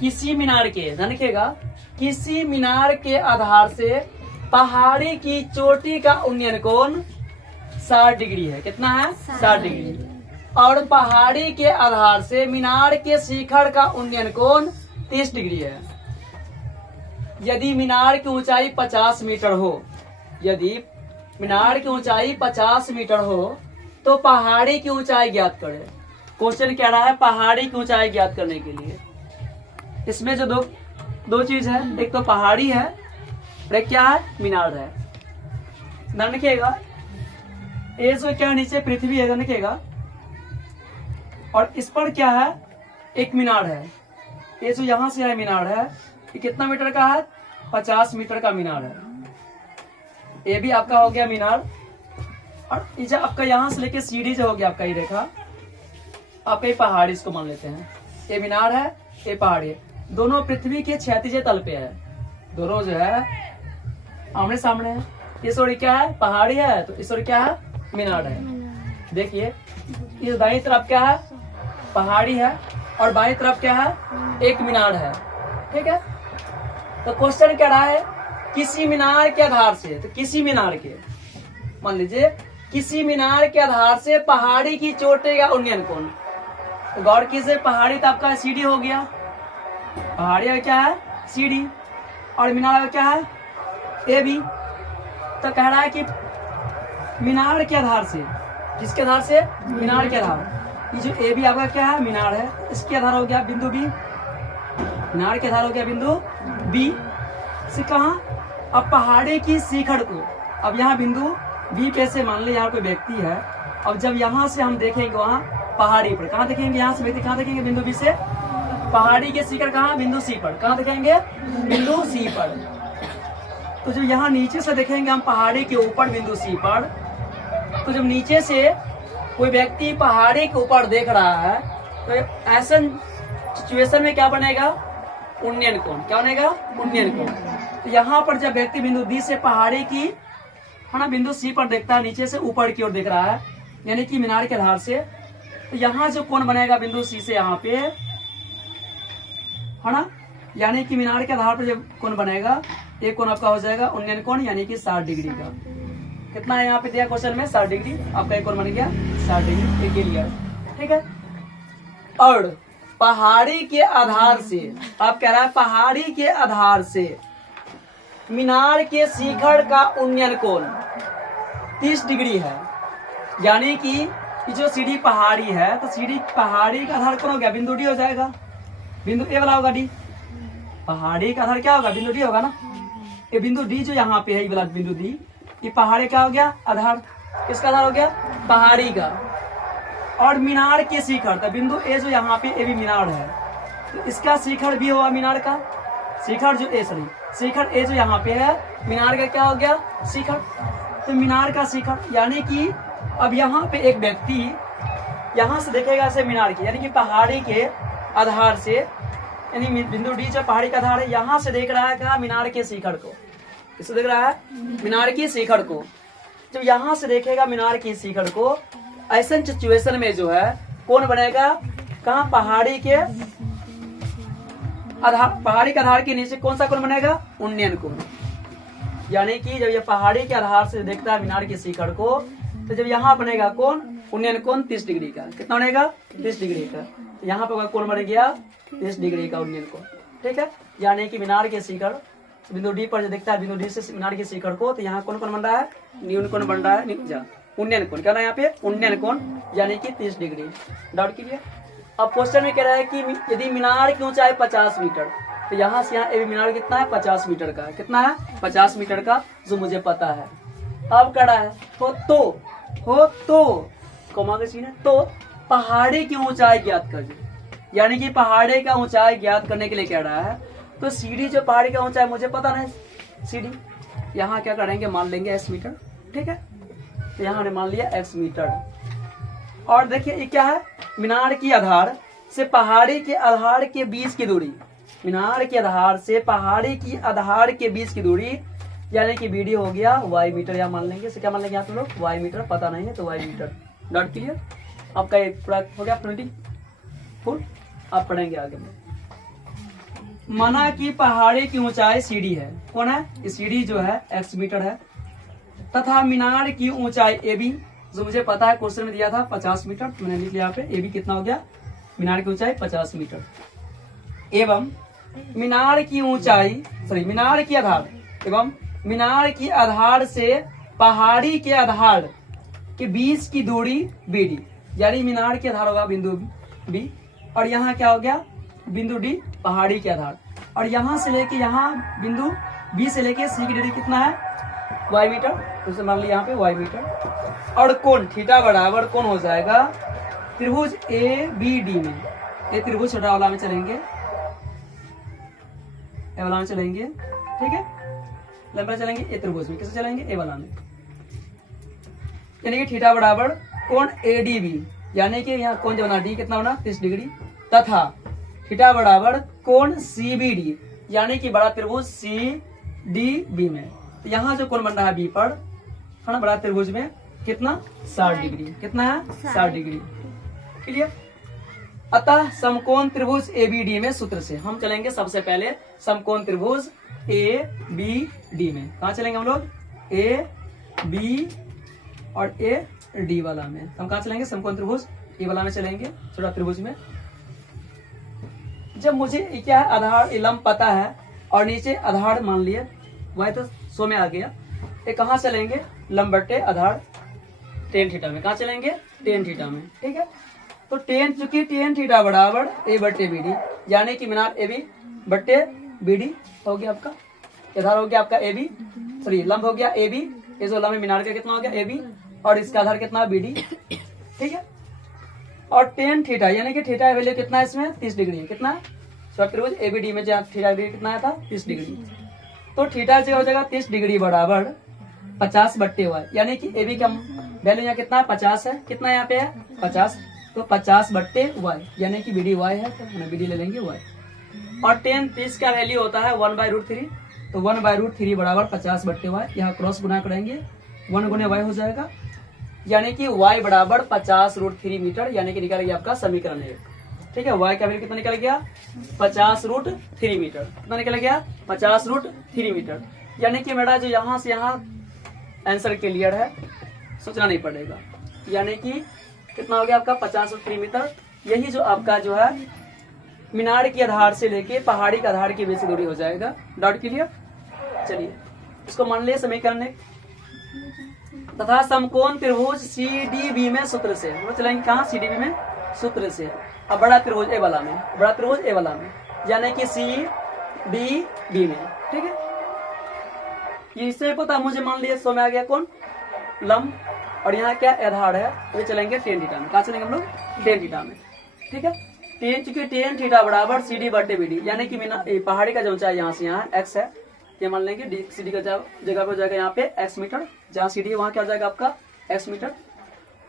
किसी मीनार के, ध्यान रखिएगा, किसी मीनार के आधार से पहाड़ी की चोटी का उन्नयन कोण 60 डिग्री है। कितना है? 60 डिग्री। और पहाड़ी के आधार से मीनार के शिखर का उन्नयन कोण 30 डिग्री है। यदि मीनार की ऊंचाई 50 मीटर हो, यदि मीनार की ऊंचाई 50 मीटर हो तो पहाड़ी की ऊंचाई ज्ञात करें। क्वेश्चन कह रहा है पहाड़ी की ऊंचाई ज्ञात करने के लिए। इसमें जो दो चीज है, एक तो पहाड़ी है और एक क्या है? मीनार है। ध्यान रखिएगा, ये जो क्या नीचे पृथ्वी है, ध्यान रखिएगा, और इस पर क्या है? एक मीनार है। ये जो यहाँ से है मीनार है, ये कितना मीटर का है? 50 मीटर का मीनार है। ये भी आपका हो गया मीनार। और ये जो आपका यहाँ से लेके सीढ़ी जो हो गया आपका, ये रेखा आपका ये पहाड़ी, इसको मान लेते हैं। ये मीनार है, ये पहाड़ी है। दोनों पृथ्वी के क्षैतिज तल पे है, दोनों जो है आमने सामने है। इस ओर क्या है? पहाड़ी है, तो इस ओर क्या है? मीनार है। देखिए, इस दाईं तरफ क्या है? पहाड़ी है, और बाईं तरफ क्या है? एक मीनार है। ठीक है, तो क्वेश्चन क्या रहा है? किसी मीनार के आधार से, तो किसी मीनार के, मान लीजिए किसी मीनार के आधार से पहाड़ी की चोटी का उन्नयन कोण। तो गौर कीजिए, पहाड़ी तो आपका सीढ़ी हो गया, पहाड़ी का क्या है? सीढ़ी, और मीनार का क्या है? A B. तो कह रहा है कि मीनार के आधार से, किसके आधार से? मीनार के आधार। ये जो ए बी आपका क्या है? मीनार है, इसके आधार हो गया बिंदु बी, मीनार के आधार हो गया बिंदु बी से। कहा? अब पहाड़ी की शिखर को, अब यहाँ बिंदु बी पे से मान ले यहाँ कोई व्यक्ति है। अब जब यहाँ से हम देखेंगे वहाँ पहाड़ी पर, कहाँ देखेंगे? यहाँ से व्यक्ति कहाँ देखेंगे? बिंदु बी से पहाड़ी के शिखर कहाँ? बिंदु सी पर। कहाँ देखेंगे? बिंदु सी पर। तो जब यहाँ नीचे से देखेंगे हम पहाड़ी के ऊपर बिंदु सी पर, तो जब नीचे से कोई व्यक्ति पहाड़ी के ऊपर देख रहा है, तो ऐसा सिचुएशन में क्या बनेगा? उन्नयन कोण। क्या बनेगा? उन्नयन कोण। तो यहाँ पर जब व्यक्ति बिंदु बी से पहाड़ी की, है ना, बिंदु सी पर देखता है, नीचे से ऊपर की ओर देख रहा है, यानी कि मीनार के आधार से, तो यहाँ जो कोण बनेगा बिंदु सी से यहाँ पे, है ना, यानी कि मीनार के आधार पर जब कोण बनेगा, एक कोण आपका हो जाएगा उन्नयन कोण, यानी कि 60 डिग्री का। कितना है यहाँ पे दिया क्वेश्चन में? 60 डिग्री। आपका एक कोण बन गया 60 डिग्री, एक क्लियर। ठीक है, और पहाड़ी के आधार से, आप कह रहा है पहाड़ी के आधार से मीनार के शिखर का उन्नयन कोण 30 डिग्री है। यानी कि जो सीढ़ी पहाड़ी है, तो सीढ़ी पहाड़ी का आधार कौन हो गया? बिंदु डी हो जाएगा। बिंदु ए वाला होगा डी, पहाड़ी का आधार क्या होगा? बिंदु डी होगा ना। ये बिंदु डी जो यहाँ पे है, ये वाला बिंदु डी, ये पहाड़ी का हो गया आधार। किसका आधार हो गया? पहाड़ी का। और मीनार के शिखर, तो बिंदु ए जो यहाँ पे, ए भी मीनार है, तो इसका शिखर भी होगा मीनार का। शिखर जो ए, सॉरी, शिखर ए जो यहाँ पे है, मीनार का क्या हो गया? शिखर। तो मीनार का शिखर, यानी कि अब यहाँ पे एक व्यक्ति यहाँ से देखेगा ऐसे मीनार की, यानी कि पहाड़ी के आधार से, यानी बिंदु डी जो पहाड़ी का आधार है, यहाँ से देख रहा है कहा? मीनार के शिखर को। किसको देख रहा है? मीनार की शिखर को। जब यहाँ से देखेगा मीनार की शिखर को, ऐसा सिचुएशन में जो है कौन बनेगा? कहाँ? पहाड़ी के आधार, पहाड़ी के आधार के नीचे कौन सा कोण बनेगा? उन्नयन कोण। यानी कि जब ये पहाड़ी के आधार से देखता है मीनार के शिखर को, तो जब यहाँ बनेगा कौन? उन्नयन कोण 30 डिग्री का। कितना बनेगा? 30 डिग्री का। तो यहाँ पे कोण बन गया 30 डिग्री का उन्नयन कोण। ठीक है, यानी कि मीनार के शिखर बिंदु डी पर जो देखता है, बिंदु डी से मीनार के शिखर को, तो यहाँ कौन बन रहा है? न्यून कोण बन रहा है, उन्नयन कोण। क्या ना यहाँ पे? उन्नयन कोण, यानी कि 30 डिग्री। डाउट कीजिए। अब क्वेश्चन में कह रहा है कि यदि मीनार की ऊंचाई 50 मीटर, तो यहाँ से यहाँ मीनार कितना है? 50 मीटर का। कितना है? 50 मीटर का, जो मुझे पता है। अब कह रहा है तो पहाड़ी की ऊंचाई ज्ञात कर, यानी कि पहाड़ी का ऊंचाई ज्ञात करने के लिए कह रहा है। तो सीढ़ी जो पहाड़ी का ऊंचाई मुझे पता नहीं, सीढ़ी यहाँ क्या करेंगे? मान लेंगे x मीटर। ठीक है, तो यहाँ हमने मान लिया x मीटर। और देखिए ये क्या है? मीनार की आधार से पहाड़ी के आधार के बीच की दूरी, मीनार के आधार से पहाड़ी की आधार के बीच की दूरी, यानी कि बीडी हो गया y मीटर। या मान लेंगे, इसे क्या मान लेंगे आप लोग? y meter. पता नहीं है तो y मीटर। Dot clear. आपका एक पूरा हो गया प्रिंटिंग फुल। आप पढ़ेंगे आगे में। मना की पहाड़ी की ऊंचाई सीढ़ी है, कौन है, ये सीढ़ी जो है x मीटर है, तथा मीनार की ऊंचाई AB, जो मुझे पता है क्वेश्चन में दिया था 50 मीटर, तो मैंने लिख लिया यहाँ पे AB कितना हो गया, मीनार की ऊंचाई 50 मीटर। एवं मीनार की ऊंचाई मीनार की आधार एवं मीनार की आधार से पहाड़ी के आधार के बीच की दूरी BD, यानी मीनार के आधार होगा बिंदु B, और यहाँ क्या हो गया बिंदु D पहाड़ी के आधार, और यहाँ से लेके यहाँ बिंदु B से लेके C की दूरी कितना है y मीटर, तो उसे मान लिया यहाँ पे y मीटर। और कोण थीटा बराबर कोण हो जाएगा त्रिभुज ABD में, ये त्रिभुज छोटा वाला में चलेंगे, ए वाला में चलेंगे, ठीक है, लंबा चलेंगे ए त्रिभुज में, किसे चलेंगे ए वाला में, यानी कि थीटा बराबर कोण ADB, यानी कि यहाँ कोण जो बना D कितना बना 30 डिग्री, तथा थीटा बराबर कोण CBD, यानी कि बड़ा त्रिभुज CDB में, तो यहाँ जो कोण बन रहा है B पर है ना बड़ा त्रिभुज में कितना 60 डिग्री, कितना है 60 डिग्री, क्लियर। अतः समकोण त्रिभुज ABD में सूत्र से हम चलेंगे सबसे पहले समकोण त्रिभुज ABD में, कहा चलेंगे हम लोग AB और AD वाला में, हम कहा चलेंगे समकोण त्रिभुज ए वाला में चलेंगे, छोटा त्रिभुज में। जब मुझे क्या है आधार लंब पता है और नीचे आधार मान लिए y तो 100 में आ गया, ये कहाँ चलेंगे लंब बट्टे आधार tan थीटा में, कहाँ चलेंगे tan थीटा में, ठीक है। तो चूंकि tan थीटा बराबर A बट्टे BD, यानी कि मीनार AB बट्टे BD हो गया आपका, आधार हो गया आपका AB, लंब हो गया AB, ये जो लंब है मीनार का कितना हो गया AB, और इसका आधार कितना है BD, ठीक है। और tan थीटा यानी कि थीटा वैल्यू कितना है इसमें 30 डिग्री है, कितना त्रिभुज ABD में जहाँ थीटा कितना आया था 30 डिग्री, तो थीटा जो हो जाएगा 30 डिग्री बराबर 50 बट्टे y, यानी कि AB का वैल्यू यहाँ कितना है 50 है, कितना यहाँ पे है 50, तो 50 बट्टे y, यानी कि BD y है, तो हम BD ले लेंगे y। और tan 30 का वैल्यू होता है 1/√3, तो 1/√3 बराबर 50 बट्टे y, यहाँ क्रॉस गुना करेंगे 1 गुने y हो जाएगा, यानी कि y बराबर 50√3 मीटर, यानी कि निकल गया आपका समीकरण 1, ठीक है। y का वैल्यू कितना निकल गया 50√3 मीटर, कितना निकल गया 50√3 मीटर, यानी कि मेरा जो यहाँ से यहाँ आंसर क्लियर है, सोचना नहीं पड़ेगा, यानी कि कितना हो गया आपका 50√3 मीटर, यही जो आपका जो है मीनार के आधार से लेके पहाड़ी के आधार के बीच दूरी हो जाएगा। डाउट क्लियर, चलिए इसको मान लिया समीकरण 1। तथा समकोण त्रिभुज CDB में सूत्र से, हम चलेंगे कहाँ CDB में सूत्र से, अब बड़ा त्रिभुज ए वाला में, बड़ा त्रिभुज ए वाला में, यानी कि CDB में, ठीक है। इससे पता मुझे मान लिया 100 में आ गया कौन लंब, और यहाँ क्या आधार है, ये चलेंगे tan थीटा में, कहाँ चलेंगे हम लोग tan थीटा में, ठीक है। चूंकि tan थीटा बराबर CD बट्टे BD, यानी कि पहाड़ी का जो ऊंचाई यहाँ से यहाँ x है, ये मान लेंगे CD का जगह पे हो जाएगा यहाँ पे x मीटर, जहाँ CD है वहाँ क्या हो जाएगा आपका x मीटर,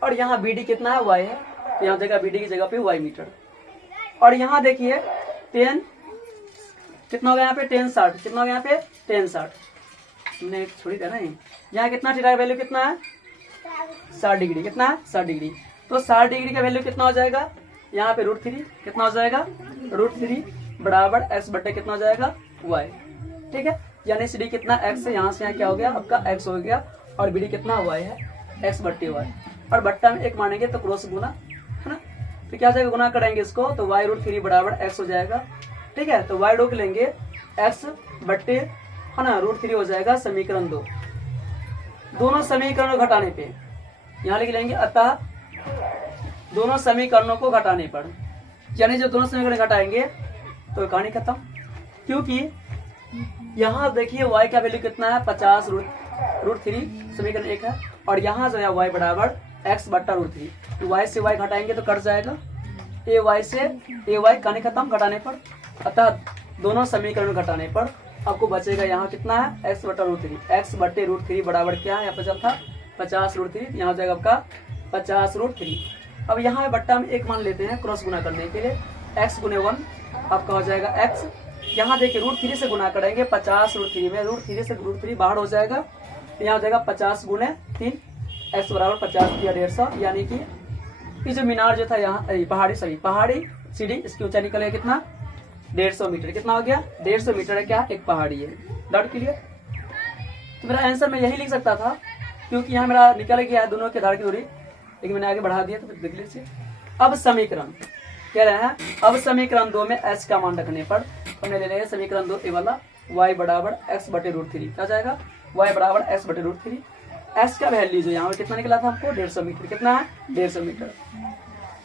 और यहाँ BD कितना है y है, तो यहाँ जगह BD की जगह पे y मीटर। और यहाँ देखिए tan कितना हो गया यहाँ पे tan 60, कितना हो गया यहाँ पे tan 60, हमने छोड़ी था ना, यहाँ कितना थीटा का वैल्यू कितना है 60 डिग्री, कितना है 60 डिग्री, तो 60 डिग्री का वैल्यू कितना हो जाएगा यहाँ पे √3, कितना हो जाएगा √3 बराबर x बट्टे कितना हो जाएगा y, ठीक है। यानी CD कितना x है, यहाँ से यहाँ क्या हो गया आपका x हो गया, और BD कितना y है x बट्टे y, और बट्टा में 1 मानेंगे तो क्रॉस गुना है ना, तो क्या जाएगा गुना करेंगे इसको, तो y√3 बराबर x हो जाएगा, ठीक है। तो y रोक लेंगे x बट्टे है ना √3 हो जाएगा समीकरण 2। दोनों समीकरणों को घटाने पे यहाँ लिख लेंगे, अतः दोनों समीकरणों को घटाने पर, यानी जब दोनों समीकरण घटाएंगे तो कहानी खत्म, क्योंकि यहाँ देखिए y का वैल्यू कितना है 50√3 समीकरण 1 है, और यहाँ जो है y बराबर x बट्टा √3, तो y से y घटाएंगे तो कट जाएगा, ay से ay कहानी खत्म घटाने पर, अतः दोनों समीकरण घटाने पर आपको बचेगा यहाँ कितना है x बट्टा √3, x बट्टे √3 बराबर क्या है यहाँ पे चल था 50√3, यहाँ हो जाएगा आपका 50√3। अब यहाँ बट्टा में 1 मान लेते हैं क्रॉस गुना करने के लिए, x गुने 1 आपका हो जाएगा x, यहाँ देखिए √3 से गुना करेंगे 50√3 में, √3 से √3 बाहर हो जाएगा, तो यहाँ हो जाएगा 50 गुने 3, x बराबर 50 या 150, यानी कि ये जो मीनार जो था यहाँ पहाड़ी CD, इसकी ऊंचाई निकलेगा कितना 150 मीटर। कितना हो गया? 150 मीटर है क्या? एक पहाड़ी है। Doubt clear? तो मेरा आंसर मैं यही लिख सकता था, क्योंकि यहाँ मेरा निकल गया है दोनों के आधार की दूरी, लेकिन मैंने आगे बढ़ा दिया तो देख लीजिए। अब समीकरण कह रहे हैं, अब समीकरण 2 में h का मान रखने पर हमने ले रहे हैं समीकरण 2 ए वाला y बराबर x बटे √3 क्या जाएगा? y बराबर x बटे √3। s का वैल्यू जो यहाँ पे कितना निकला था हमको? 150 मीटर। कितना है? 150 मीटर।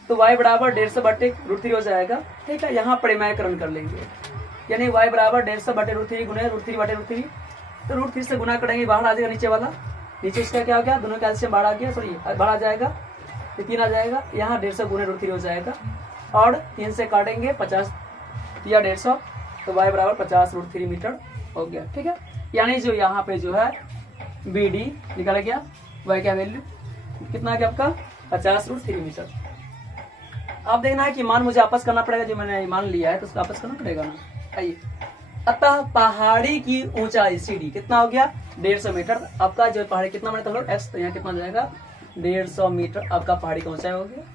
तो y बराबर 150 बटे √3 हो जाएगा। ठीक है, यहाँ परिमायकरण कर लेंगे, यानी y बराबर 150 बटे √3 गुणे √3 बटे √3। तो √3 से गुना करेंगे, बाहर आ जाएगा नीचे वाला, नीचे इसका क्या हो गया? दोनों का एलसीएम बाहर आ गया, सॉरी बाहर आ जाएगा, 3 आ जाएगा। यहाँ 150 गुणे √3 हो जाएगा, और 3 से काटेंगे 50 या 150, तो y बराबर 50 √3 मीटर हो गया। ठीक है, यानी जो यहाँ पे जो है BD निकल गया, y क्या वैल्यू कितना है आपका? 50 √3 मीटर। अब देखना है कि मान मुझे वापस करना पड़ेगा, जो मैंने मान लिया है तो उसको वापस करना पड़ेगा ना। आइए, अतः पहाड़ी की ऊंचाई CD कितना हो गया? 150 मीटर। आपका जो पहाड़ी कितना मैंने तो x, तो यहाँ कितना जाएगा? 150 मीटर आपका पहाड़ी का ऊंचाई हो गया।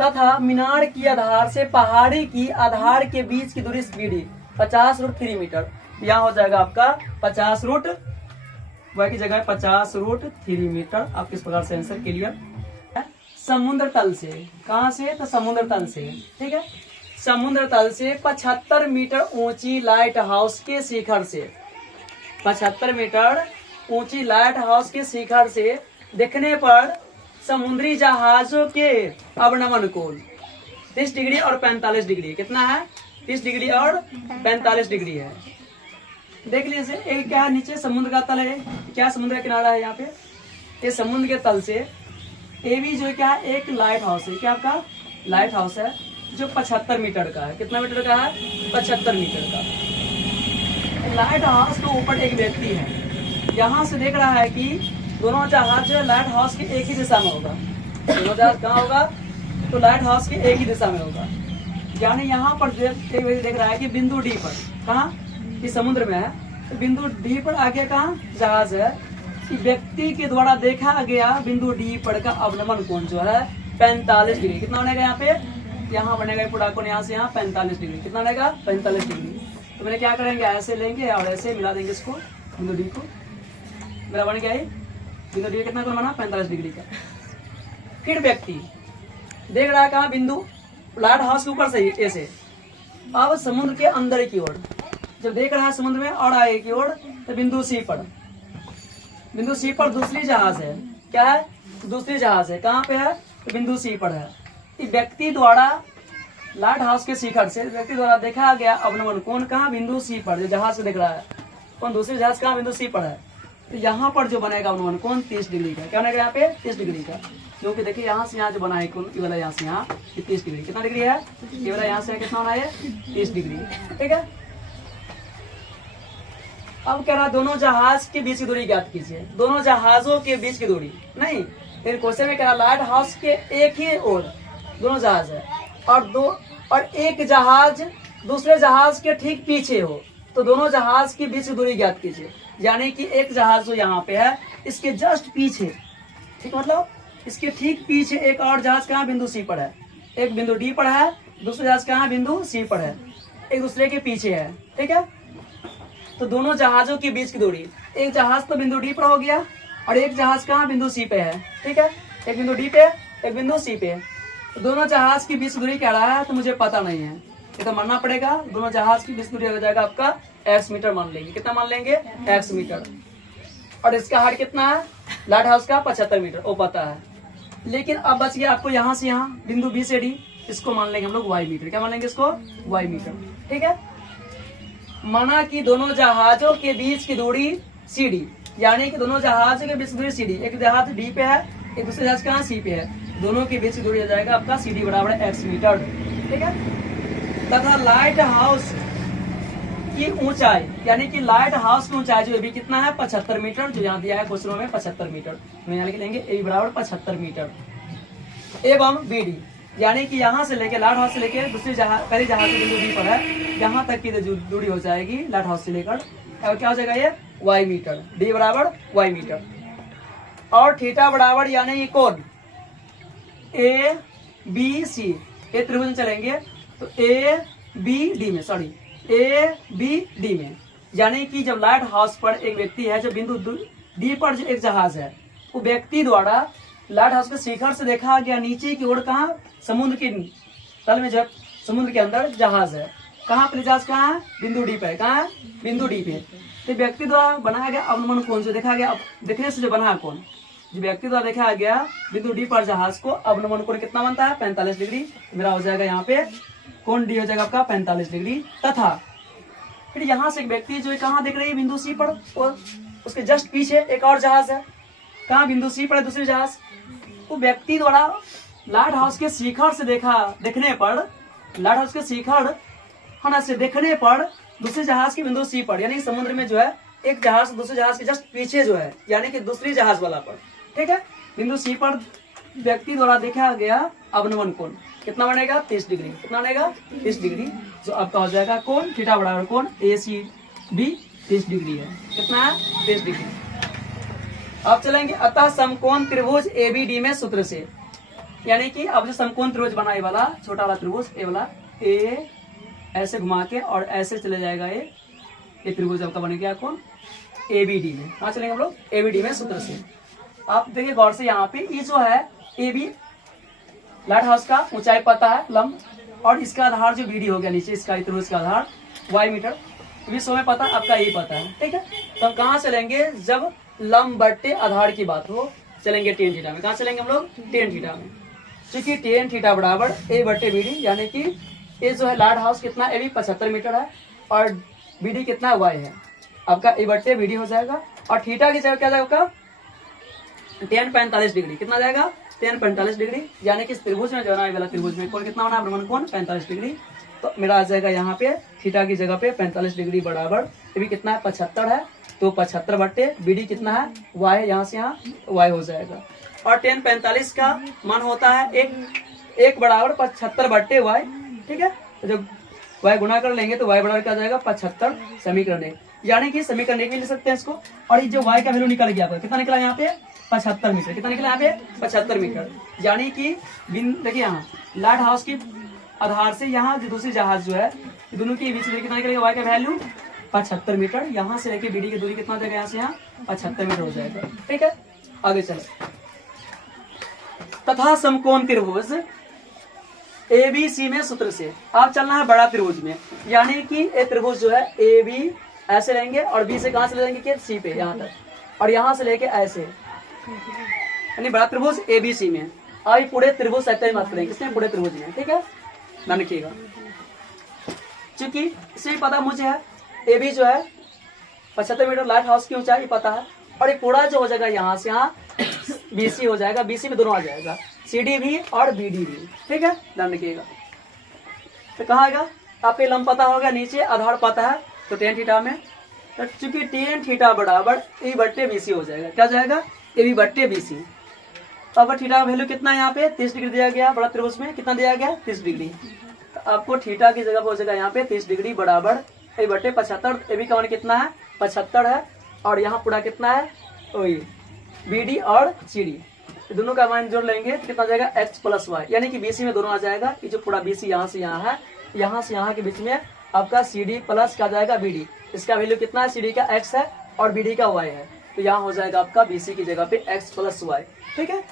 तथा मीनार की आधार से पहाड़ी की आधार के बीच की दूरी BD 50 √3 मीटर। यहाँ हो जाएगा आपका 50 रूट y की जगह 50 √3 मीटर। आप किस प्रकार से आंसर क्लियर? समुद्र तल से, कहाँ से? तो समुद्र तल से। ठीक है, समुद्र तल से 75 मीटर ऊंची लाइट हाउस के शिखर से, 75 मीटर ऊंची लाइट हाउस के शिखर से देखने पर समुद्री जहाजों के अवनमन कोण 30 डिग्री और 45 डिग्री। कितना है? 30 डिग्री और 45 डिग्री है। देख लीजिए, एक क्या नीचे समुद्र का तल है, क्या समुद्र का किनारा है यहाँ पे, ये समुद्र के तल से AB जो क्या है? एक लाइट हाउस है। क्या आपका? लाइट हाउस है, जो 75 मीटर का है। कितना मीटर का है? 75 मीटर का। लाइट हाउस के ऊपर एक व्यक्ति है, यहाँ से देख रहा है कि दोनों जहाज जो है लाइट हाउस के एक ही दिशा में होगा। दोनों जहाज कहाँ होगा? तो लाइट हाउस के एक ही दिशा में होगा। यानी यहाँ पर देख रहा है कि बिंदु D पर, कहाँ? कि समुद्र में है, तो बिंदु D पर आगे कहाँ जहाज है, व्यक्ति के द्वारा देखा गया बिंदु D पर का अवनमन कोण जो है 45 डिग्री। कितना बनेगा यहाँ पे? यहाँ बनेगा पूरा कोण यहाँ से यहाँ 45 डिग्री। कितना बनेगा? 45 डिग्री। तो मैंने क्या करेंगे, ऐसे लेंगे और ऐसे मिला देंगे इसको, बिंदु D को। मेरा बन गया बिंदु D कितना कोण बना? 45 डिग्री का। फिर व्यक्ति देख रहा है कहाँ? बिंदु लाइट हाउस के ऊपर से ऐसे। अब समुद्र के अंदर की ओर जब देख रहा है समुद्र में और आगे की ओर, तो बिंदु C पर, बिंदु C पर दूसरी जहाज है। क्या है? दूसरी जहाज है। कहाँ पे है? तो बिंदु C पर है। व्यक्ति द्वारा लाइट हाउस के शिखर से व्यक्ति द्वारा देखा गया अवनमन कोण कहाँ? बिंदु C पर, जो जहाज से देख रहा है। कौन? दूसरी जहाज कहाँ? बिंदु C पर है। तो यहाँ पर जो बनेगा अवनमन कोण 30 डिग्री का। क्या बनेगा यहाँ पे? 30 डिग्री का। क्योंकि देखिए यहाँ से यहाँ जो बना है कोण, ये वाला यहाँ से यहाँ 30 डिग्री। कितना डिग्री है? ये वाला यहाँ से कितना बना है? 30 डिग्री। ठीक है, अब कह रहा दोनों जहाज के बीच की दूरी ज्ञात कीजिए। दोनों जहाजों के बीच की दूरी नहीं, फिर क्वेश्चन में कह रहा लाइट हाउस के एक ही ओर दोनों जहाज है, और एक जहाज दूसरे जहाज के ठीक पीछे हो, तो दोनों जहाज के बीच की दूरी ज्ञात कीजिए। यानी कि एक जहाज जो यहाँ पे है, इसके जस्ट पीछे, ठीक मतलब इसके ठीक पीछे एक और जहाज कहाँ? बिंदु C पर है। एक बिंदु D पर है, दूसरा जहाज कहाँ? बिंदु C पर है, एक दूसरे के पीछे है। ठीक है, तो दोनों जहाजों के बीच की दूरी, एक जहाज तो बिंदु D पर हो गया और एक जहाज कहाँ? बिंदु C पे है। ठीक है, एक बिंदु D पे, एक बिंदु C पे। तो दोनों जहाज की बीच की दूरी क्या रहा है? तो मुझे पता नहीं है, ये तो मानना पड़ेगा। दोनों जहाज की बीच दूरी हो जाएगा आपका x मीटर मान लेंगे। कितना मान लेंगे? x meter. और इसका हाइट कितना है? लाइट हाउस का 75 मीटर, वो पता है। लेकिन अब बच गया आपको यहाँ से यहाँ बिंदु B से D, इसको मान लेंगे हम लोग y मीटर। क्या मान लेंगे इसको? y meter. ठीक है, माना कि दोनों जहाजों के बीच की दूरी CD, यानी कि दोनों जहाजों के बीच की दूरी CD, एक जहाज D पे है, एक दूसरे जहाज कहाँ? C पे है। दोनों के बीच की दूरी हो जाएगा आपका CD बराबर x मीटर। ठीक है, तथा लाइट हाउस की ऊंचाई, यानी कि लाइट हाउस की ऊंचाई जो भी कितना है? 75 मीटर, जो यहाँ दिया है क्वेश्चनों में 75 मीटर। मैं यहाँ लिख लेंगे A बराबर 75 मीटर। एवं BD, यानी कि यहाँ से लेके लाइट हाउस से लेके दूसरी जहाज, पहली जहाज बिंदु D पर है, यहाँ तक की दूरी हो जाएगी लाइट हाउस से लेकर, क्या हो जाएगा ये? y meter. D बराबर y मीटर। और थीटा बराबर यानी ये कोण ABC, ये त्रिभुज चलेंगे, तो बी डी में, सॉरी ए बी डी में। यानी कि जब लाइट हाउस पर एक व्यक्ति है, जो बिंदु डी पर जो एक जहाज है, वो व्यक्ति द्वारा लाइट हाउस के शिखर से देखा गया नीचे की ओर, कहाँ, समुद्र के तल में, जब समुद्र के अंदर जहाज है, कहाँ पर जहाज, कहाँ है, बिंदु डी पे, कहाँ है, बिंदु डी पे। तो व्यक्ति द्वारा बनाया गया अवनमन कोण से देखा गया, देखने से जो बना कोण, जो व्यक्ति द्वारा देखा गया बिंदु डी पर जहाज को, अवनमन कोण कितना बनता है, 45 डिग्री। मेरा हो जाएगा यहाँ पे कोण डी हो जाएगा आपका 45 डिग्री। तथा फिर यहाँ से एक व्यक्ति जो है कहाँ देख रही है, बिंदु सी पर, और उसके जस्ट पीछे एक और जहाज है, कहाँ, बिंदु सी पर दूसरी जहाज। वो व्यक्ति द्वारा लाइट हाउस के शिखर से देखने पर, लाइट हाउस के शिखर है से देखने पर दूसरे जहाज के बिंदु सी पर, यानी कि समुद्र में जो है एक जहाज दूसरे जहाज के जस्ट पीछे जो है, यानी कि दूसरी जहाज वाला पर, ठीक है, बिंदु सी पर व्यक्ति द्वारा देखा गया अवनमन कोण कितना बनेगा, 30 डिग्री। कितना बनेगा, 30 डिग्री। जो आपका हो जाएगा कोण थीटा बराबर कोण ए सी बी 30 डिग्री है। कितना है, 30 डिग्री। अब चलेंगे अतः समकोण त्रिभुज ए बी डी में सूत्र से, यानी कि अब जो समकोण त्रिभुज बना ये वाला छोटा वाला त्रिभुज, ए वाला, ए ऐसे घुमा के और ऐसे चले जाएगा, ये त्रिभुज आपका बन गया कौन, ए बी डी में। कहाँ चलेंगे हम लोग, ए बी डी में सूत्र से। आप देखिए गौर से, यहाँ पे ये जो है ए बी लाइट हाउस का ऊंचाई पता है लंब, और इसका आधार जो बी डी हो गया नीचे, इसका त्रिभुज का आधार वाई मीटर, विश्व में पता है, आपका यही पता है, ठीक है। तो हम कहाँ चलेंगे, जब लंब बट्टे आधार की बात हो, चलेंगे टेन थीटा में। कहाँ चलेंगे हम लोग, टेन थीटा में। क्योंकि टेन थीटा बराबर ए बट्टे बी डी, यानी कि ये जो है लाइट हाउस कितना, ए बी 75 मीटर है, और बी डी कितना वाई है, आपका ए बट्टे बी डी हो जाएगा। और थीटा की जगह क्या जाएगा आपका, 10-45 डिग्री। कितना जाएगा, 10-45 डिग्री, यानी कि इस त्रिभुज में जो है ना, वाला त्रिभुज में कोण कितना होना, भ्रमण कोण 45 डिग्री। तो मेरा आ जाएगा यहाँ पे थीटा की जगह पे 45 डिग्री बराबर ए बी कितना है, 75 है, तो 75 बट्टे बी डी कितना है, वाई है, यहाँ से यहाँ वाई हो जाएगा। और 10-45 का मान होता है एक बराबर 75 बट्टे वाई, ठीक है। तो जब वाई गुणा कर लेंगे तो वाई बराबर क्या जाएगा, 75 समीकरण एक, यानी कि समीकरण एक भी ले सकते हैं इसको। और ये जो वाई का वैल्यू निकल गया, कितना निकला यहाँ पे, 75 मीटर। कितना निकला यहाँ पे, 75 मीटर। यानी कि देखिए यहाँ लाइट हाउस की आधार से यहाँ जो दूसरी जहाज जो है, दोनों के बीच कितना निकलेगा, वाई का वैल्यू 75 मीटर। यहाँ से लेके बीडी की दूरी कितना हो जाएगा, यहाँ से यहाँ 75 मीटर हो जाएगा, ठीक है। आगे चले, तथा समकोण त्रिभुज ए बी सी में सूत्र से। आप चलना है बड़ा त्रिभुज में, यानी कि ए त्रिभुज जो है ए बी ऐसे लेंगे, और बी से कहां से ले जाएंगे, कि सी पे यहाँ तक, और यहाँ से लेके ऐसे, यानी बड़ा त्रिभुज ए बी सी में। अब पूरे त्रिभुज ऐसे ही मत करेंगे, किसने, पूरे त्रिभुज में, ठीक है, ध्यान रखिएगा। क्योंकि इसे पता मुझे है ए बी जो है 75 मीटर लाइट हाउस की ऊंचाई पता है, और ये पूरा जो हो जाएगा यहाँ से यहाँ बीसी हो जाएगा, बीसी में दोनों आ जाएगा, सी डी भी और बी डी भी, ठीक है, ध्यान रखिएगा। तो कहाँ आएगा, आपको लंब पता होगा, नीचे आधार पता है, तो टेन थीटा में, तो चूंकि टेन थीटा बराबर ए बट्टे बी सी हो जाएगा, क्या जाएगा, ए बी बट्टे बी सी। तो अब थीटा का वैल्यू कितना है, यहाँ पे 30 डिग्री दिया गया, बड़ा त्रिभुज में कितना दिया गया, 30 डिग्री। तो आपको थीटा की जगह पर हो जाएगा यहाँ पे 30 डिग्री बराबर ए बट्टे 75, ए बी का मान कितना है, 75 है, और यहाँ पूरा कितना है, बी डी और सी डी, दोनों का मान जोड़ लेंगे तो कितना जाएगा, x प्लस वाई, यानी कि बीसी में दोनों आ जाएगा। ये जो पूरा बीसी यहाँ से यहाँ है, यहाँ से यहाँ के बीच में आपका सी डी प्लस का जाएगा बी डी, इसका वैल्यू कितना है, सी डी का x है और बी डी का y है, तो यहाँ हो जाएगा आपका बीसी की जगह पे x प्लस वाई, ठीक है।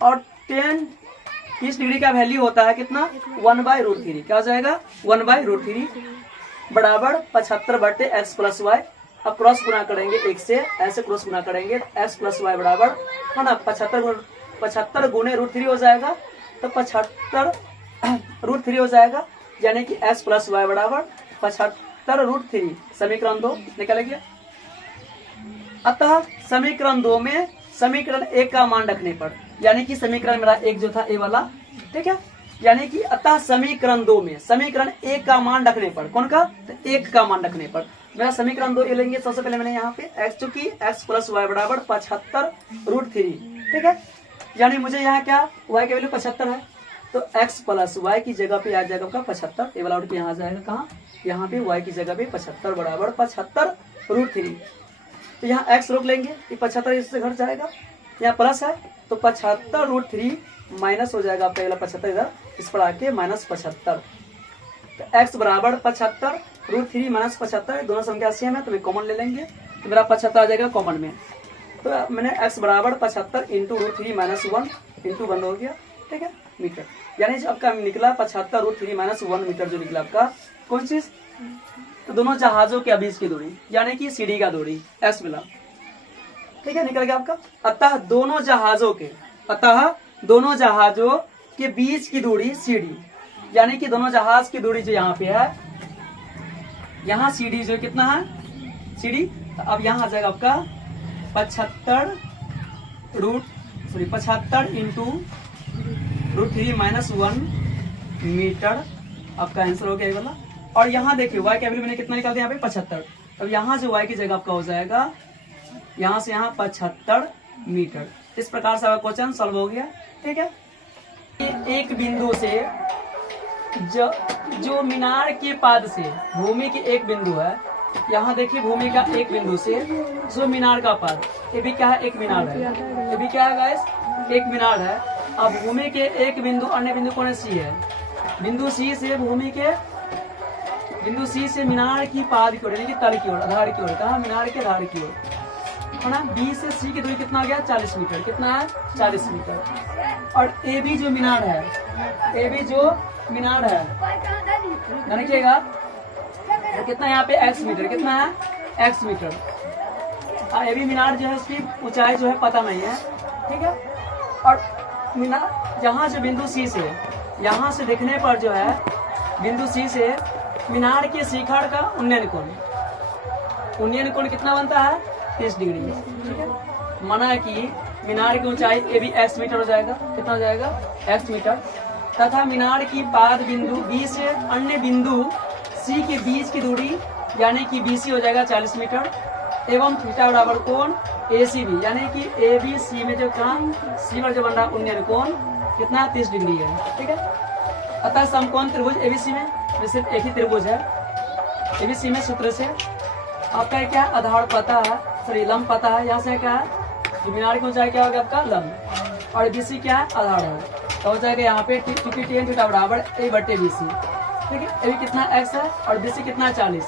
और 30 डिग्री का वैल्यू होता है कितना, 1/√3, क्या हो जाएगा, 1/√3 बराबर 75 बट्टे x प्लस वाई। अब क्रॉस गुना करेंगे एक से, ऐसे क्रॉस गुना करेंगे, x प्लस वाई बराबर है ना 75 गुने √3 हो जाएगा, तो 75 √3 हो जाएगा, यानी कि x प्लस वाई बराबर 75 √3। समीकरण 2 निकल गया। अतः समीकरण 2 में समीकरण 1 का मान रखने पर, यानी कि समीकरण मेरा 1 जो था ए वाला, ठीक है, यानी कि अतः समीकरण 2 में समीकरण 1 का मान रखने पर, कौन का, तो 1 का मान रखने पर मेरा समीकरण 2 ये लेंगे। सबसे पहले मैंने यहाँ पे x, चूंकि x प्लस वाई बराबर 75 √3, ठीक है, यानी मुझे यहाँ क्या, y की वैल्यू 75 है, तो x प्लस वाई की जगह पे आ जाएगा आपका 75, ये वाला उठ के यहाँ जाएगा कहाँ, यहाँ पे y की जगह पे 75 बराबर 75 √3। तो यहाँ x रोक लेंगे, ये 75 इससे घट जाएगा, यहाँ प्लस है, तो 75 √3 माइनस हो जाएगा आपका 75 इधर, इस पर आके -75, तो x बराबर 75 √3 माइनस 75, दोनों संख्या सेम है तो मैं कॉमन ले लेंगे, तो मेरा 75 आ जाएगा कॉमन में। तो मैंने x बराबर 75 इंटू √3 माइनस 1 इंटू 1 हो गया, ठीक है, मीटर। यानी आपका निकला 75 √3 माइनस 1 मीटर, जो निकला आपका कौन चीज, तो दोनों जहाजों के बीच की दूरी यानी कि सीडी का दूरी s मिला, ठीक है, निकल गया आपका। अतः दोनों जहाजों के बीच की दूरी सीडी, यानी कि दोनों जहाज की दूरी जो यहाँ पे है, यहाँ सीडी जो कितना है सीडी, तो अब यहाँ आ जाएगा आपका 75 इंटू √3 माइनस 1 मीटर, आपका आंसर हो गया ये वाला। और यहाँ देखिए y की वैल्यू मैंने कितना निकाल दिया यहाँ पे 75, अब यहाँ से y की जगह आपका हो जाएगा यहाँ से यहाँ 75 मीटर। इस प्रकार से आपका क्वेश्चन सॉल्व हो गया, ठीक है। एक बिंदु से जो मीनार के पाद से भूमि की एक बिंदु है, यहाँ देखिए भूमि का एक बिंदु से जो मीनार का पाद, ये भी क्या है, एक मीनार है, ये भी क्या है गाइस, एक मीनार है। अब भूमि के एक बिंदु अन्य बिंदु कौन सी है, बिंदु सी से मीनार की पाद की ओर यानी कि तल की ओर, आधार की ओर, कहा मीनार के आधार की ओर है ना। बी से सी की दूरी कितना आ गया 40 मीटर, कितना है 40 मीटर। और ए बी जो मीनार है, ध्यान रखिएगा, तो कितना यहाँ पे x मीटर, कितना है x मीटर। ए बी मीनार जो है उसकी ऊंचाई जो है पता नहीं है, ठीक है। और मीनार जहाँ से बिंदु सी से, यहाँ से देखने पर जो है बिंदु सी से मीनार के शिखर का उन्नयन कोण कितना बनता है 30 डिग्री, ठीक है। माना है कि मीनार की ऊंचाई ए भी x मीटर हो जाएगा, कितना हो जाएगा x मीटर, तथा मीनार की पाद बिंदु बी से अन्य बिंदु सी के बीच की दूरी यानी कि BC हो जाएगा 40 मीटर, एवं थीटा बराबर कोण ACB यानी कि ABC में जो सी पर जो बन रहा उन्नयन कोण कितना 30 डिग्री है, ठीक है। अतः समकोण त्रिभुज ABC में सिर्फ एक ही त्रिभुज है, ABC में सूत्र से आपका क्या आधार पता है, सॉरी लंब पता है, यहाँ से क्या है मीनार की ऊंचाई क्या होगा आपका लंब, और BC क्या है आधार है, तो हो जाएगा यहाँ पे tan थीटा बराबर A/BC, ठीक है। ए कितना x है और BC कितना है 40,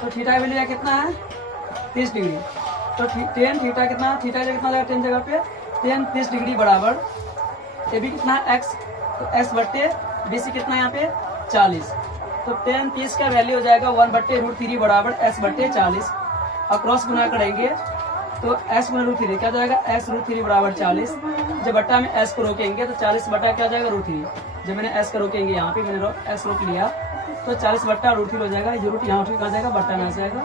तो थीटा की वैल्यू कितना है 30 डिग्री, तो tan थीटा कितना, थीटा कितना जाएगा 10 जगह पे tan 30 डिग्री बराबर ए भी कितना x, तो x/BC कितना यहाँ पे 40, तो tan 30 का वैल्यू हो जाएगा 1/√3 बराबर s/40, और क्रॉस गुना करेंगे तो s गुना √3 क्या जाएगा s√3 बराबर 40, जब बट्टा में s को रोकेंगे तो 40 बट्टा क्या जाएगा √3, जब मैंने s को रोकेंगे यहाँ पे मैंने s रोक लिया तो 40 बट्टा √3 हो जाएगा, ये रूट यहाँ कहा जाएगा बट्टा में आ जाएगा,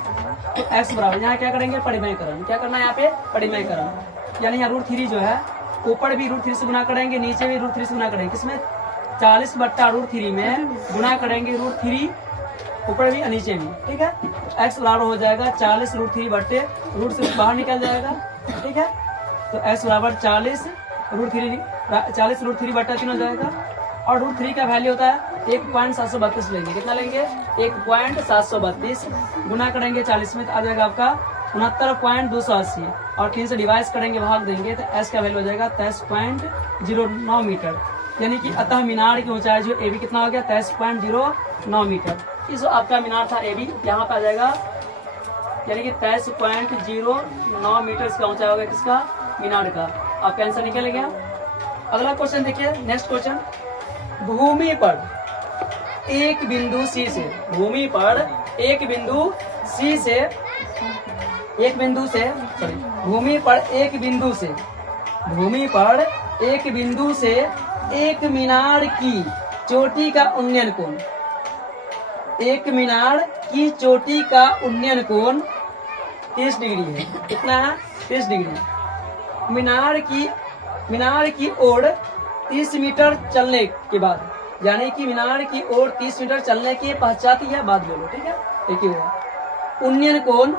तो x बराबर यहाँ क्या करेंगे परिमेयकरण, क्या करना है यहाँ पे परिमेयकरण, यानी यहाँ √3 जो है ऊपर भी √3 से गुना करेंगे नीचे भी √3 से गुना करेंगे, किसमें 40 बट्टा √3 में गुना करेंगे √3 ऊपर भी नीचे भी, ठीक है। x बराबर हो जाएगा 40 √3 बट्टे रूट से बाहर निकल जाएगा, ठीक है। तो x बराबर 40 √3 बट्टा 3 हो जाएगा, और √3 का वैल्यू होता है 1.732 लेंगे, कितना लेंगे 1.732 गुना करेंगे 40 में तो आ जाएगा आपका 69.280, और 3 से डिवाइड करेंगे भाग देंगे तो s का वैल्यू हो जाएगा 23.09 मीटर, यानी कि अतः मीनार की ऊंचाई जो AB कितना हो गया 23.09 मीटर। इस जो आपका मीनार था AB यहाँ पे आ जाएगा, यानी कि 23.09 मीटर इसका ऊंचाई होगा किसका मीनार का, आपका आंसर निकल गया। अगला क्वेश्चन देखिए, नेक्स्ट क्वेश्चन, भूमि पर एक बिंदु C से, भूमि पर एक बिंदु C से एक मीनार की चोटी का उन्नयन कोण, एक मीनार की चोटी का उन्नयन कोण 30 डिग्री है, कितना है 30 डिग्री। मीनार की ओर 30 मीटर चलने के बाद, यानी कि मीनार की ओर 30 मीटर चलने के पश्चात यह बात बोलो, ठीक है, एक ही हुआ, उन्नयन कोण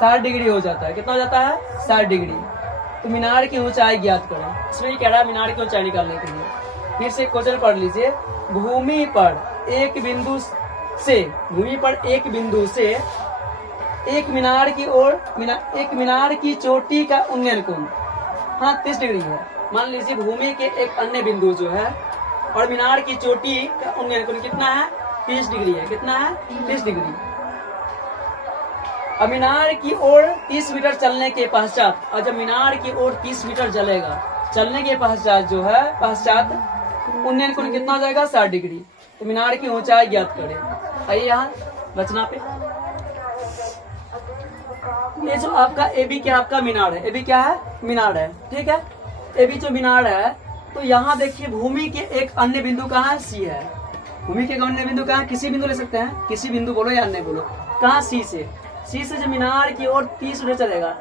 60 डिग्री हो जाता है, कितना हो जाता है 60 डिग्री। तो मीनार की ऊंचाई ज्ञात करें, इसमें कह रहा है मीनार की ऊंचाई निकालने के लिए। फिर से क्वेश्चन पढ़ लीजिए, भूमि पर एक बिंदु से एक मीनार की ओर एक मीनार की चोटी का उन्नयन कोण 30 डिग्री है। मान लीजिए भूमि के एक अन्य बिंदु जो है और मीनार की चोटी का उन्नयन कोण कितना है 30 डिग्री है। कितना है? 30 डिग्री। अब मीनार की ओर 30 मीटर चलने के पश्चात, और जब मीनार की ओर 30 मीटर चलने के पश्चात जो है उन्नयन कोण कितना हो जाएगा? 60 डिग्री। तो मीनार की ऊंचाई ज्ञात करें। आइए यहाँ रचना पे, ये जो आपका एबी क्या आपका मीनार है, एबी क्या है? मीनार है। ठीक है, एबी जो मीनार है, तो यहाँ देखिए भूमि के एक अन्य बिंदु कहाँ है? सी है। भूमि के अन्य बिंदु कहाँ? किसी बिंदु ले सकते हैं, किसी बिंदु बोलो या अन्य बोलो। कहाँ? सी से। सी से जो मीनार की ओर 30 मीटर चलेगा।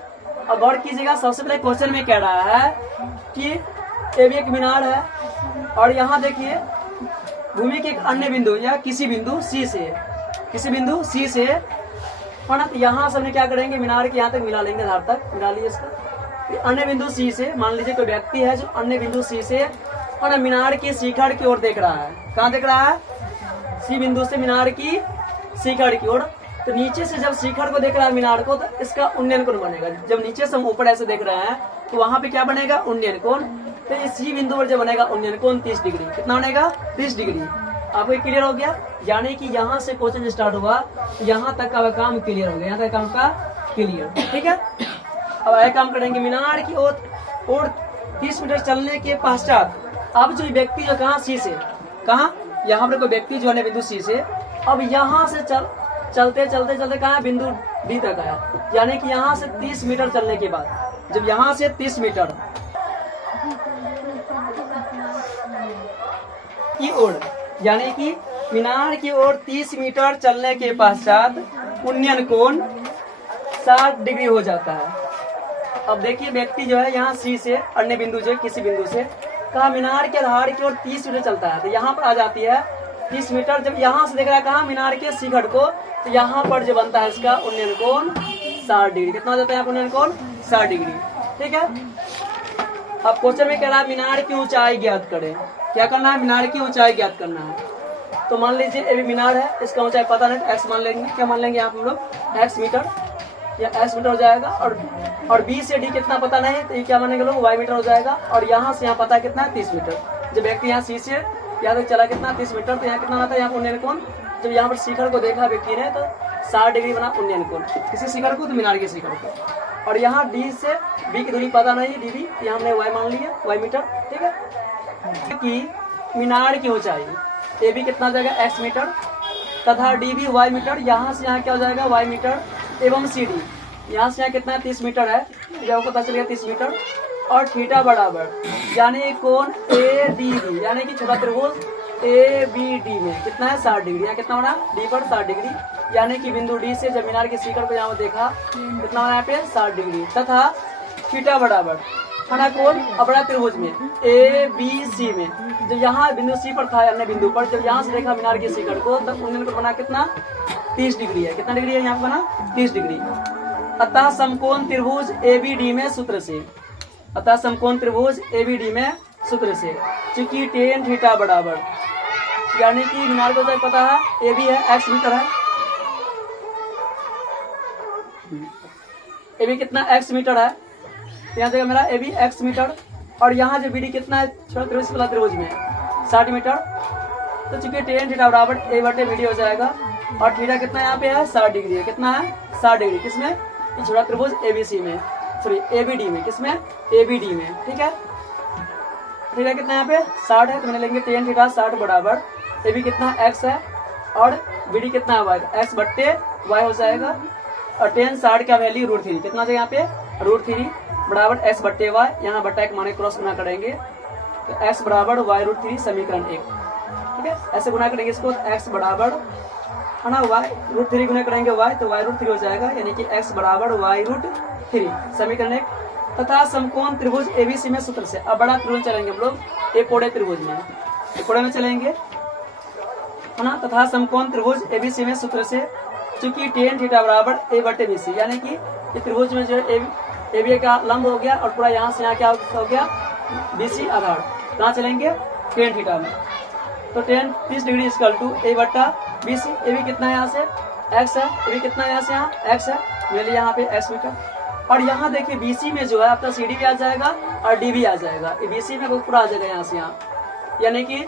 अब गौर कीजिएगा, सबसे पहले क्वेश्चन में कह रहा है कि एबी एक मीनार है, और यहाँ देखिए भूमि के एक अन्य बिंदु या किसी बिंदु सी से, किसी बिंदु सी से, और ना यहाँ सबने क्या करेंगे? मीनार के यहाँ तक मिला लेंगे, आधार तक मिला लीजिए इसका। अन्य बिंदु सी से, मान लीजिए कोई व्यक्ति है जो अन्य बिंदु सी से और मीनार की शिखर की ओर देख रहा है। कहाँ देख रहा है? सी बिंदु से मीनार की शिखर की ओर। तो नीचे से जब शिखर को देख रहा है मीनार को, तो इसका उन्नयन कोण बनेगा। जब नीचे से हम ऊपर ऐसे देख रहे हैं तो वहां पे क्या बनेगा? उन्नयन कोण। तो इस सी बिंदु पर जब बनेगा उन्नयन कोण 30 डिग्री। कितना बनेगा? 30 डिग्री। आपको क्लियर हो गया? यानी कि यहाँ से क्वेश्चन स्टार्ट हुआ, यहाँ तक का काम क्लियर हो गया, यहाँ तक काम का क्लियर। ठीक है, अब आगे काम करेंगे। मीनार की ओर 30 मीटर चलने के पश्चात अब जो व्यक्ति जो कहाँ? सी से, कहाँ? यहाँ पर कोई व्यक्ति जो है बिंदु सी से, अब यहाँ से चलते कहाँ? बिंदु डी तक आया। यानी कि यहाँ से 30 मीटर चलने के बाद, जब यहाँ से 30 मीटर की ओर, यानी कि मीनार की ओर 30 मीटर चलने के पश्चात उन्नयन कोण 60 डिग्री हो जाता है। अब देखिए व्यक्ति जो है यहाँ सी से अन्य बिंदु जो किसी बिंदु से कहा मीनार के आधार की ओर 30 मीटर चलता है, तो यहाँ पर आ जाती है 30 मीटर। जब यहाँ से देख रहा है कहा? मीनार के शिखर को, तो यहाँ पर जो बनता है इसका उन्नयन कोण 60 डिग्री। कितना हो जाता है यहाँ पर उन्नयन कोण? 60 डिग्री। ठीक है, अब क्वेश्चन में कह रहा है मीनार की ऊंचाई ज्ञात करें। क्या करना है? मीनार की ऊंचाई ज्ञात करना है। तो मान लीजिए ये भी मीनार है, इसका ऊंचाई पता नहीं, एक्स मान लेंगे। क्या मान लेंगे यहाँ पे हम लोग? एक्स मीटर, या एक्स मीटर हो जाएगा। और बी से डी कितना पता नहीं, तो ये क्या मानेंगे लोग? वाई मीटर हो जाएगा। और यहाँ से यहाँ पता है कितना है? 30 मीटर। जब व्यक्ति यहाँ सी से यहाँ तक चला कितना? 30 मीटर। तो यहाँ कितना आता है? यहाँ पर उन्नयन कोण, जब यहाँ पर शिखर को देखा व्यक्ति ने तो 60 डिग्री बना उन्नयन कोण। किसी शिखर को? तो मीनार के शिखर को। और यहाँ डी से बी की दूरी पता नहीं, डी यहाँ हमने वाई मान लिया, वाई मीटर। ठीक है, कि मीनार की ऊंचाई ए बी कितना हो जाएगा? एक्स मीटर, तथा डी बी वाई मीटर। यहाँ से यहाँ क्या हो जाएगा? Y meter. एवं सी डी यहाँ से यहाँ कितना है? 30 मीटर है, जब पता चलेगा 30 मीटर। और थीटा बराबर, यानी कोण ए डी बी, यानी कि छोटा त्रिभुज ए बी डी में कितना है? 60 डिग्री। यहाँ कितना बना? डी पर 60 डिग्री। यानी कि बिंदु डी से जब मीनार के शिखर को यहाँ देखा कितना बना? यहाँ पे 60 डिग्री। तथा थीटा बराबर कोण अपना त्रिभुज में ए बी सी में, जब यहाँ बिंदु सी पर था अन्य बिंदु पर, जब यहाँ से देखा मीनार के शिखर को, तब उन्नयन कोण बना कितना? 30 डिग्री है। कितना डिग्री है यहाँ पे बना? 30 डिग्री। अतः समकोण त्रिभुज एबीडी में सूत्र से, अतः समकोण त्रिभुज एबीडी में सूत्र से, चूंकि tan थीटा बराबर, यानी कि मीनार को पता है ए बी है, एक्स मीटर है, ए बी कितना? एक्स मीटर है। यहाँ जगह मेरा ए बी एक्स मीटर, और यहाँ जो बी डी कितना है? छोटा त्रिभुज वाला त्रिभुज में 60 मीटर। तो चूंकि tan थीटा बराबर ए बटे बी डी हो जाएगा, और थीटा कितना यहाँ पे है? 60 डिग्री है। कितना है? 60 डिग्री। किसमें? छोटा त्रिभुज एबीसी में, सॉरी एबीडी में। किसमें? एबीडी में। ठीक है, थीटा कितना यहाँ पे? 60 है, तो मैंने लेंगे tan थीटा 60 बराबर ए बी कितना? एक्स है, और बी डी कितना है? वाई। एक्स बट्टे वाई हो जाएगा, और tan 60 का वैल्यू √3 कितना है यहाँ पे? √3 बराबर एक्स बट्टे वाई। यहाँ बट्टा एक माने क्रॉस गुना करेंगे, तो एक्स बराबर वाई √3 समीकरण 1। ठीक है, ऐसे गुना करेंगे इसको, एक्स बराबर है ना वाई √3 गुना करेंगे वाई, तो वाई √3 हो जाएगा, यानी कि एक्स बराबर वाई √3 समीकरण 1। तथा समकोण त्रिभुज एबीसी में सूत्र से, अब बड़ा त्रिभुज चलेंगे हम लोग ए कोड़े त्रिभुज में, ए कोड़े में चलेंगे है ना। तथा समकोण त्रिभुज एबीसी में सूत्र से, चूंकि tan थीटा बराबर ए बटे बी सी, यानी कि ये त्रिभुज में जो है ए बी का लंब हो गया, और पूरा यहाँ से यहाँ क्या हो गया? बी सी आधार। कहाँ चलेंगे? tan थीटा में, तो tan 30 डिग्री इक्वल टू ए बट्टा बी सी। ए बी कितना है? यहाँ से एक्स है, ए बी कितना है? यहाँ से यहाँ एक्स है, मेरे यहाँ पे एक्स मीटर। और यहाँ देखिए बीसी में जो है आपका सी डी भी आ जाएगा और डी भी आ जाएगा, बीसी में पूरा आ जाएगा यहाँ से यहाँ, यानी कि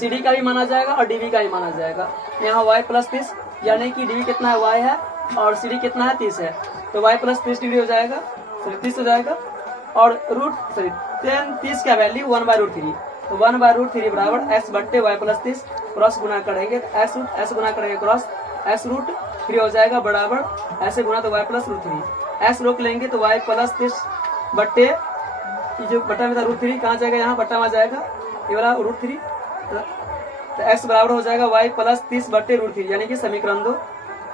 सी डी का भी माना जाएगा और डी बी का भी माना जाएगा। यहाँ y प्लस 30 यानी कि डी कितना है y है और सी डी कितना है 30 है, तो y प्लस 30 डिग्री हो जाएगा, सॉरी 30 हो जाएगा। और tan 30 का वैल्यू 1/√3, तो 1/√3 बराबर x बट्टे y प्लस 30 क्रॉस गुना करेंगे तो x गुना करेंगे क्रॉस x√3 हो जाएगा बराबर ऐसे गुना तो y प्लस √3, x रोक लेंगे तो y प्लस 30 बट्टे ये जो बट्टा में था √3 कहाँ जाएगा, यहाँ बट्टा में जाएगा ये वाला √3, तो x बराबर हो जाएगा y प्लस 30 बट्टे √3 यानी कि समीकरण 2।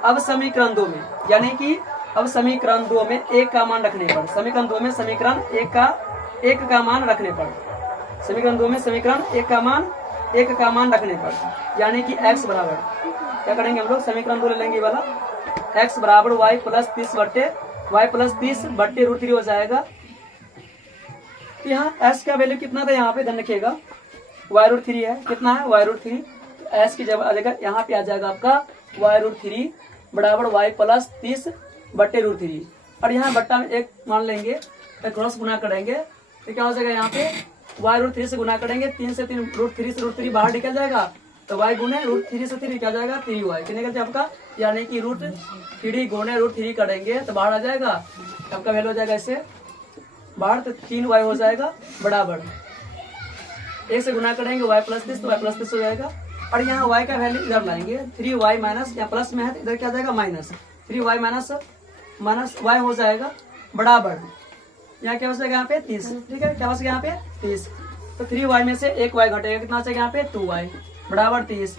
अब समीकरण 2 में यानी कि अब समीकरण 2 में एक का मान रखने पर, समीकरण 2 में समीकरण एक का मान रखने पर, समीकरण 2 में समीकरण एक का मान रखने पर यानी कि x बराबर क्या करेंगे हम लोग, समीकरण 2 ले लेंगे वाला x बराबर y प्लस 30 बट्टे √3 हो जाएगा। यहाँ s का वैल्यू कितना था, यहाँ पे ध्यान रखिएगा y√3 है, कितना है y√3, तो s की जगह यहाँ पे आ जाएगा आपका y√3 बराबर y प्लस 30 बट्टे √3, और यहाँ बट्टा में एक मान लेंगे तो क्रॉस गुना करेंगे तो क्या हो जाएगा, यहाँ पे y√3 से गुना करेंगे, 3 से 3 √3 से √3 बाहर निकल जाएगा तो y गुने √3 से 3 क्या जाएगा 3y, कितने निकल आपका, यानी कि √3 गुने √3 करेंगे तो बाहर आ जाएगा, आपका वैल्यू हो जाएगा ऐसे बाहर, तो 3y हो जाएगा बराबर, एक से गुना करेंगे y प्लस 30 तो y प्लस 30 हो जाएगा। और यहाँ y का वैल्यू इधर लाएंगे 3y माइनस, यहाँ प्लस में है तो इधर क्या जाएगा माइनस, 3y माइनस y हो जाएगा बराबर, यहाँ क्या हो जाएगा यहाँ पे 30, ठीक है, क्या हो जाएगा यहाँ पे 30, तो 3y में से एक y घटेगा, कितना चाहिए यहाँ पे 2y बराबर 30,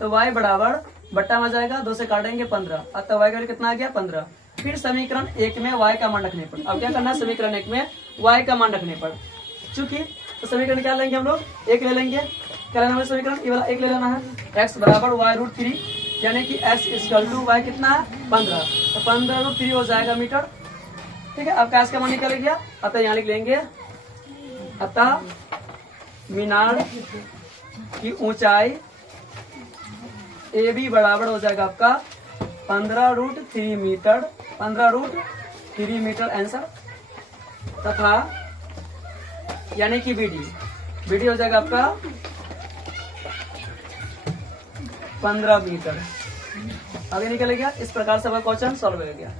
तो y बराबर बट्टा में जाएगा 2 से काटेंगे 15, अतः y का कितना आ गया 15। फिर समीकरण 1 में y का मान रखने पर, अब क्या करना है समीकरण 1 में y का मान रखने पर, चूंकि तो समीकरण क्या लेंगे हम लोग, एक ले लेंगे, क्या लेना है समीकरण ये वाला एक ले लेना है, x बराबर y√3 यानी कि x इक्वल टू y कितना है 15, तो 15√3 हो जाएगा मीटर, ठीक है। अब x का मान निकल गया, अतः यहाँ लिख लेंगे, अतः मीनार की ऊंचाई AB बराबर हो जाएगा आपका 15√3 मीटर, 15√3 मीटर आंसर, तथा यानी कि BD हो जाएगा आपका 15 मीटर। आगे निकल गया, इस प्रकार से आपका क्वेश्चन सॉल्व हो गया।